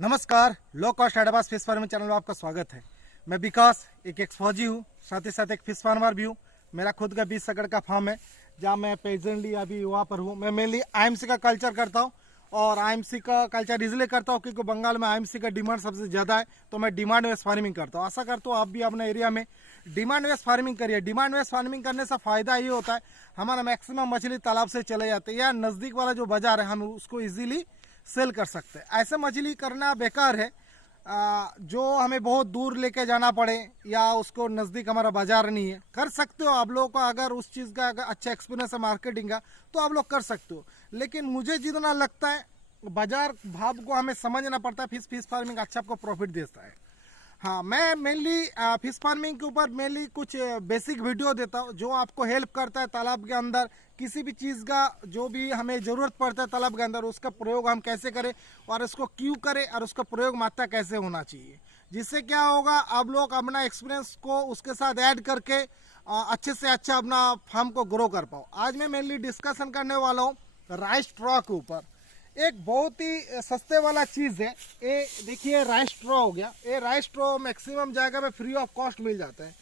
नमस्कार, low cost advance fish farming channel में आपका स्वागत है। मैं विकास एक एक्सफौजी हूँ, साथ ही साथ एक फिश फार्मर भी हूँ। मेरा खुद का 20 एकड़ का फार्म है जहाँ मैं प्रेजेंटली अभी वहाँ पर हूँ। मैं मेनली आईएमसी का कल्चर करता हूँ और आईएमसी का कल्चर इसलिए करता हूँ क्योंकि बंगाल में आईएमसी का डिमांड सबसे ज़्यादा है, तो मैं डिमांड वेस्ट फार्मिंग करता हूँ। आशा करता हूँ आप भी अपने एरिया में डिमांड वेस्ट फार्मिंग करिए। डिमांड वेस्ट फार्मिंग करने से फ़ायदा ये होता है, हमारा मैक्सिमम मछली तालाब से चले जाते हैं या नज़दीक वाला जो बाजार है हम उसको ईजिली सेल कर सकते हैं। ऐसे मछली करना बेकार है जो हमें बहुत दूर लेके जाना पड़े या उसको नज़दीक हमारा बाजार नहीं है। कर सकते हो आप लोगों को, अगर उस चीज़ का अगर अच्छा एक्सपीरियंस है मार्केटिंग का तो आप लोग कर सकते हो। लेकिन मुझे जितना लगता है बाजार भाव को हमें समझना पड़ता है। फिश फार्मिंग अच्छा आपको प्रॉफिट देता है। हाँ, मैं मेनली फिश फार्मिंग के ऊपर मेनली कुछ बेसिक वीडियो देता हूँ जो आपको हेल्प करता है तालाब के अंदर किसी भी चीज़ का जो भी हमें ज़रूरत पड़ता है तालाब के अंदर उसका प्रयोग हम कैसे करें और उसको क्यों करें और उसका प्रयोग मात्रा कैसे होना चाहिए, जिससे क्या होगा आप लोग अपना एक्सपीरियंस को उसके साथ ऐड करके अच्छे से अच्छा अपना फार्म को ग्रो कर पाओ। आज मैं मेनली डिस्कशन करने वाला हूँ राइस स्ट्रॉ के ऊपर। एक बहुत ही सस्ते वाला चीज़ है ये। देखिए राइस स्ट्रॉ हो गया, ये राइस स्ट्रॉ मैक्सिमम जगह में फ्री ऑफ कॉस्ट मिल जाता है।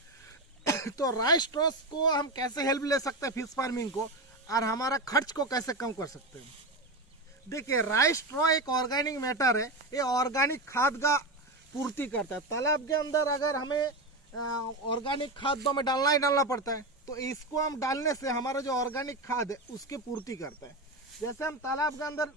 तो राइस स्ट्रॉ को हम कैसे हेल्प ले सकते हैं फिश फार्मिंग को और हमारा खर्च को कैसे कम कर सकते हैं। देखिए राइस स्ट्रॉ एक ऑर्गेनिक मैटर है, ये ऑर्गेनिक खाद का पूर्ति करता है। तालाब के अंदर अगर हमें ऑर्गेनिक खाद तो हमें डालना ही डालना पड़ता है, तो इसको हम डालने से हमारा जो ऑर्गेनिक खाद है उसकी पूर्ति करता है। जैसे हम तालाब के अंदर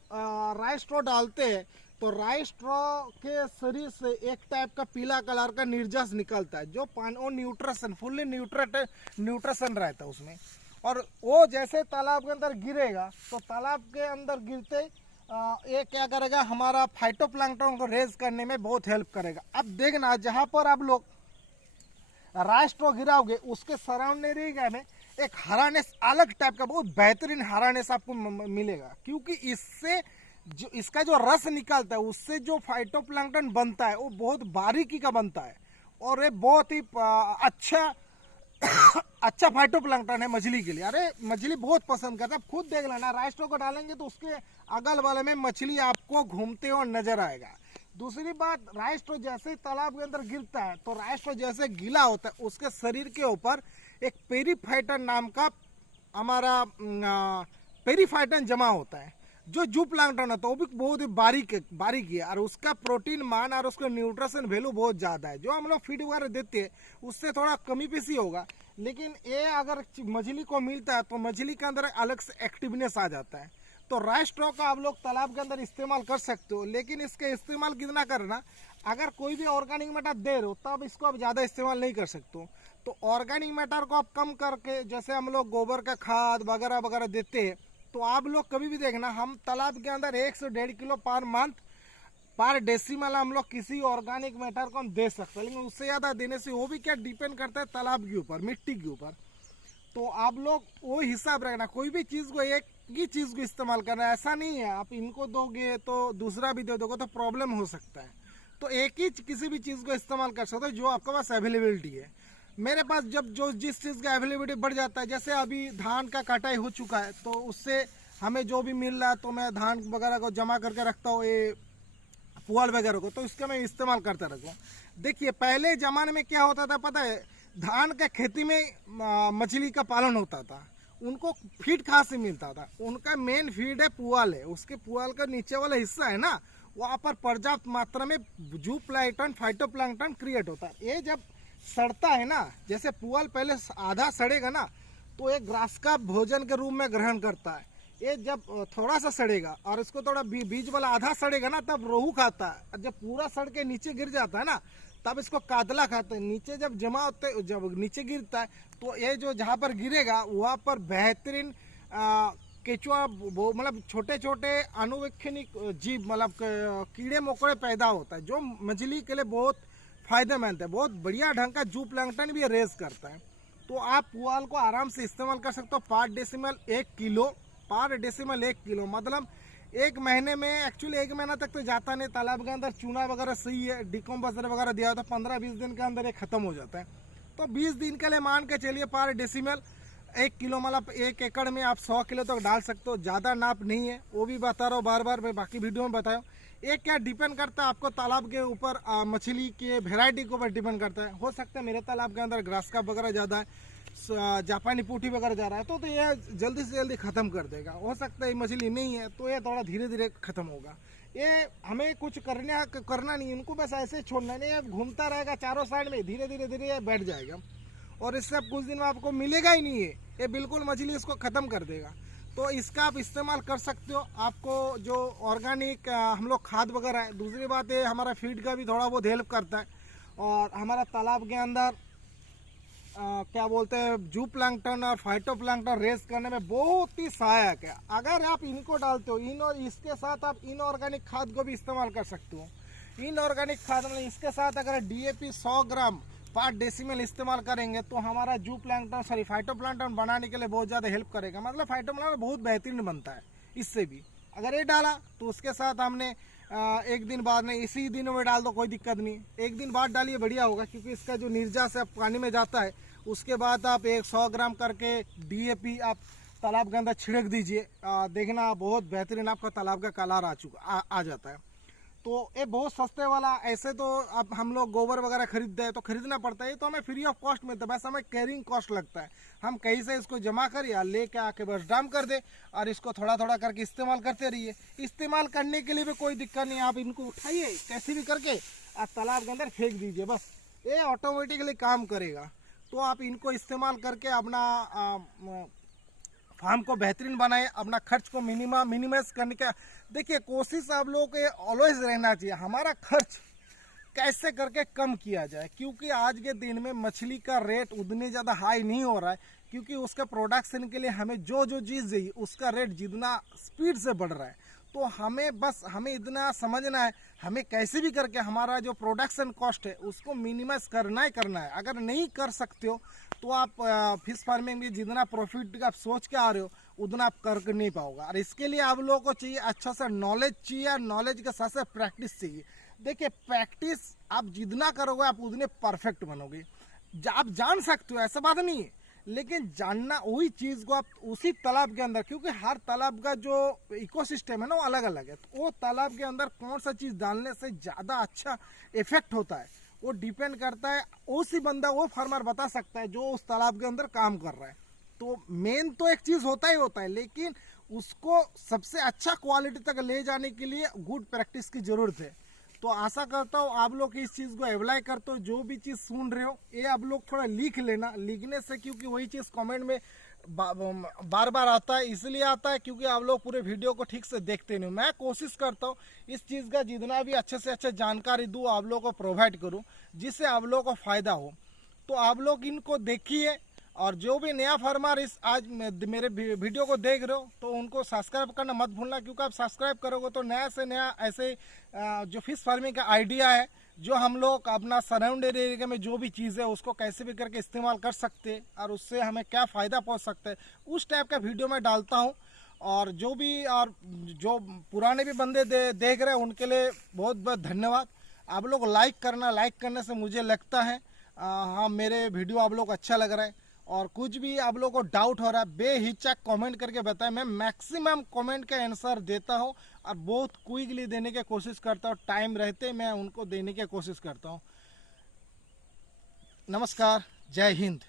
राइस स्ट्रॉ डालते हैं तो राइस स्ट्रॉ के शरीर से एक टाइप का पीला कलर का निर्जस निकलता है जो पानी न्यूट्रिशन फुल्ली न्यूट्रिशन रहता है उसमें। और वो जैसे तालाब के अंदर गिरेगा तो तालाब के अंदर गिरते ये क्या करेगा, हमारा फाइटोप्लैंक्टन को रेज करने में बहुत हेल्प करेगा। अब देखना जहाँ पर आप लोग राइस स्ट्रॉ गिराओगे उसके सराउंडिंग में एक हरानेस अलग टाइप का बहुत बेहतरीन हरानेस आपको मिलेगा, क्योंकि इससे जो इसका जो रस निकलता है उससे जो फाइटोप्लैंक्टन बनता है वो बहुत बारीकी का बनता है और ये बहुत ही अच्छा फाइटोप्लैंक्टन है मछली के लिए। अरे मछली बहुत पसंद करता है, खुद देख लेना राइस स्ट्रॉ को डालेंगे तो उसके अगल वाले में मछली आपको घूमते हुए नजर आएगा। दूसरी बात, राइस स्ट्रॉ जैसे तालाब के अंदर गिरता है तो राइस स्ट्रॉ जैसे गीला होता है उसके शरीर के ऊपर एक पेरीफाइटन नाम का हमारा पेरीफाइटन जमा होता है जो जू प्लांक्टन होता है, वो भी बहुत ही बारीक है और उसका प्रोटीन मान और उसका न्यूट्रिशन वैल्यू बहुत ज़्यादा है। जो हम लोग फीड वगैरह देते हैं उससे थोड़ा कमी पेशी होगा, लेकिन ये अगर मछली को मिलता है तो मछली के अंदर अलग से एक्टिवनेस आ जाता है। तो राइस स्ट्रॉ का आप लोग तालाब के अंदर इस्तेमाल कर सकते हो, लेकिन इसका इस्तेमाल कितना करना, अगर कोई भी ऑर्गेनिक मैटर दे रहे हो तब इसको आप ज़्यादा इस्तेमाल नहीं कर सकते हो। तो ऑर्गेनिक मैटर को आप कम करके जैसे हम लोग गोबर का खाद वगैरह वगैरह देते हैं, तो आप लोग कभी भी देखना हम तालाब के अंदर 1 से 1.5 किलो पर मंथ पर डेसिमल हम लोग किसी ऑर्गेनिक मैटर को हम दे सकते हैं। लेकिन उससे ज़्यादा देने से वो भी क्या डिपेंड करता है तालाब के ऊपर, मिट्टी के ऊपर। तो आप लोग वो हिसाब रखना, कोई भी चीज़ को एक ही चीज़ को इस्तेमाल करना है, ऐसा नहीं है आप इनको दोगे तो दूसरा भी दे दोगे तो प्रॉब्लम हो सकता है। तो एक ही किसी भी चीज़ को इस्तेमाल कर सकते हो जो आपके पास अवेलेबिलिटी है। मेरे पास जब जो जिस चीज़ का अवेलेबिलिटी बढ़ जाता है, जैसे अभी धान का कटाई हो चुका है तो उससे हमें जो भी मिल रहा है तो मैं धान वगैरह को जमा करके रखता हूँ, ये पुआल वगैरह को, तो इसका मैं इस्तेमाल करता रहता हूँ। देखिए पहले ज़माने में क्या होता था पता है, धान का खेती में मछली का पालन होता था, उनको फीड कहाँ से मिलता था, उनका मेन फीड है पुआल है, उसके पुआल का नीचे वाला हिस्सा है ना वहाँ पर पर्याप्त मात्रा में जू प्लैंक्टन फाइटोप्लैंक्टन क्रिएट होता है। ये जब सड़ता है ना, जैसे पुआल पहले आधा सड़ेगा ना तो एक ग्रास का भोजन के रूप में ग्रहण करता है। ये जब थोड़ा सा सड़ेगा और इसको थोड़ा बीज वाला आधा सड़ेगा ना तब रोहू खाता है, और जब पूरा सड़ के नीचे गिर जाता है ना तब इसको कातला खाते हैं। नीचे जब जमा होते जब नीचे गिरता है तो ये जो जहाँ पर गिरेगा वहाँ पर बेहतरीन केचुआ मतलब छोटे छोटे अनुवीक्षणिक जीव मतलब कीड़े मकोड़े पैदा होता है जो मछली के लिए बहुत फायदेमंद है। बहुत बढ़िया ढंग का जू प्लैंक्टन भी रेज करता है। तो आप पुआल को आराम से इस्तेमाल कर सकते हो। पर डेसिमल 1 किलो मतलब एक महीने में, एक्चुअली 1 महीना तक तो जाता नहीं, तालाब के अंदर चूना वगैरह सही है, डिकम्पोजर वगैरह दिया तो 15-20 दिन के अंदर ये खत्म हो जाता है। तो 20 दिन के लिए मान के चलिए पर डेसिमल 1 किलो मतलब 1 एकड़ में आप 100 किलो तक डाल सकते हो। ज़्यादा नाप नहीं है, वो भी बता रहा हूँ बार बार, मैं बाकी वीडियो में बताया। ये क्या डिपेंड करता है आपको तालाब के ऊपर, मछली के वेराइटी के ऊपर डिपेंड करता है। हो सकता है मेरे तालाब के अंदर ग्रास काप वगैरह ज़्यादा है, जापानी पूठी वगैरह जा रहा है, तो ये जल्दी से जल्दी ख़त्म कर देगा। हो सकता है ये मछली नहीं है तो ये थोड़ा धीरे धीरे ख़त्म होगा। ये हमें कुछ करना नहीं, इनको बस ऐसे छोड़ना नहीं है, घूमता रहेगा चारों साइड में, धीरे धीरे धीरे ये बैठ जाएगा और इससे अब कुछ दिन में आपको मिलेगा ही नहीं है, ये बिल्कुल मछली इसको ख़त्म कर देगा। तो इसका आप इस्तेमाल कर सकते हो। आपको जो ऑर्गेनिक हम लोग खाद वगैरह है, दूसरी बात है हमारा फीड का भी थोड़ा बहुत हेल्प करता है और हमारा तालाब के अंदर क्या बोलते हैं जू प्लैंकटन और फाइटो प्लैंकटन रेस करने में बहुत ही सहायक है। अगर आप इनको डालते हो इन और इसके साथ आप इनऑर्गेनिक खाद को भी इस्तेमाल कर सकते हो। इनऑर्गेनिक खाद में इसके साथ अगर DAP 100 ग्राम पर डेसिमल इस्तेमाल करेंगे तो हमारा जू प्लैंकटन फाइटो प्लैंकटन बनाने के लिए बहुत ज़्यादा हेल्प करेगा। मतलब फाइटो प्लैंकटन बहुत बेहतरीन बनता है इससे भी। अगर ये डाला तो उसके साथ हमने एक दिन बाद में, इसी दिनों में डाल दो कोई दिक्कत नहीं, एक दिन बाद डालिए बढ़िया होगा, क्योंकि इसका जो निर्जास है पानी में जाता है। उसके बाद आप 100 ग्राम करके DAP आप तालाब के अंदर छिड़क दीजिए, देखना बहुत बेहतरीन आपका तालाब का कलर आ जाता है। तो ये बहुत सस्ते वाला, ऐसे तो अब हम लोग गोबर वगैरह खरीदते हैं तो खरीदना पड़ता है, ये तो हमें फ्री ऑफ कॉस्ट मिलता है, बस हमें कैरिंग कॉस्ट लगता है। हम कहीं से इसको जमा कर या लेके आके बस डंप कर दे और इसको थोड़ा थोड़ा करके इस्तेमाल करते रहिए। इस्तेमाल करने के लिए भी कोई दिक्कत नहीं, आप इनको उठाइए कैसे भी करके आप तालाब के अंदर फेंक दीजिए, बस ये ऑटोमेटिकली काम करेगा। तो आप इनको इस्तेमाल करके अपना फार्म को बेहतरीन बनाए, अपना खर्च को मिनिमाइज करने का देखिए कोशिश आप लोगों को ऑलवेज रहना चाहिए, हमारा खर्च कैसे करके कम किया जाए। क्योंकि आज के दिन में मछली का रेट उतने ज़्यादा हाई नहीं हो रहा है, क्योंकि उसके प्रोडक्शन के लिए हमें जो चीज़ चाहिए उसका रेट जितना स्पीड से बढ़ रहा है। तो हमें इतना समझना है, हमें कैसे भी करके हमारा जो प्रोडक्शन कॉस्ट है उसको मिनिमाइज करना है। अगर नहीं कर सकते हो तो आप फिश फार्मिंग में जितना प्रॉफिट आप सोच के आ रहे हो उतना आप कर नहीं पाओगे। और इसके लिए आप लोगों को चाहिए अच्छा सा नॉलेज चाहिए, नॉलेज के साथ साथ प्रैक्टिस चाहिए। देखिए प्रैक्टिस आप जितना करोगे आप उतने परफेक्ट बनोगे। आप जान सकते हो, ऐसा बात नहीं है, लेकिन जानना वही चीज़ को आप उसी तालाब के अंदर, क्योंकि हर तालाब का जो इकोसिस्टम है ना वो अलग अलग है, तो वो तालाब के अंदर कौन सा चीज़ डालने से ज़्यादा अच्छा इफेक्ट होता है वो डिपेंड करता है। उसी बंदा वो फार्मर बता सकता है जो उस तालाब के अंदर काम कर रहा है। तो मेन तो एक चीज़ होता है, लेकिन उसको सबसे अच्छा क्वालिटी तक ले जाने के लिए गुड प्रैक्टिस की ज़रूरत है। तो आशा करता हूँ आप लोग इस चीज़ को अप्लाई करते हो। जो भी चीज़ सुन रहे हो ये आप लोग थोड़ा लिख लेना, लिखने से क्योंकि वही चीज़ कमेंट में बार बार आता है, इसलिए आता है क्योंकि आप लोग पूरे वीडियो को ठीक से देखते नहीं। मैं कोशिश करता हूँ इस चीज़ का जितना भी अच्छे से अच्छे जानकारी दूँ आप लोग को प्रोवाइड करूँ, जिससे आप लोग को फ़ायदा हो। तो आप लोग इनको देखिए, और जो भी नया फार्मर इस आज मेरे वीडियो को देख रहे हो तो उनको सब्सक्राइब करना मत भूलना, क्योंकि आप सब्सक्राइब करोगे तो नया से नया ऐसे जो फिश फार्मिंग का आइडिया है, जो हम लोग अपना सराउंड एरिया में जो भी चीज़ है उसको कैसे भी करके इस्तेमाल कर सकते हैं और उससे हमें क्या फ़ायदा पहुंच सकता है, उस टाइप का वीडियो मैं डालता हूं। और जो पुराने भी बंदे देख रहे हैं उनके लिए बहुत बहुत धन्यवाद। आप लोग लाइक करने से मुझे लगता है हाँ मेरे वीडियो आप लोग अच्छा लग रहा है। और कुछ भी आप लोगों को डाउट हो रहा है बेहिचक कमेंट करके बताएं, मैं मैक्सिमम कमेंट का आंसर देता हूं और बहुत क्विकली देने की कोशिश करता हूं, टाइम रहते मैं उनको देने की कोशिश करता हूं। नमस्कार, जय हिंद।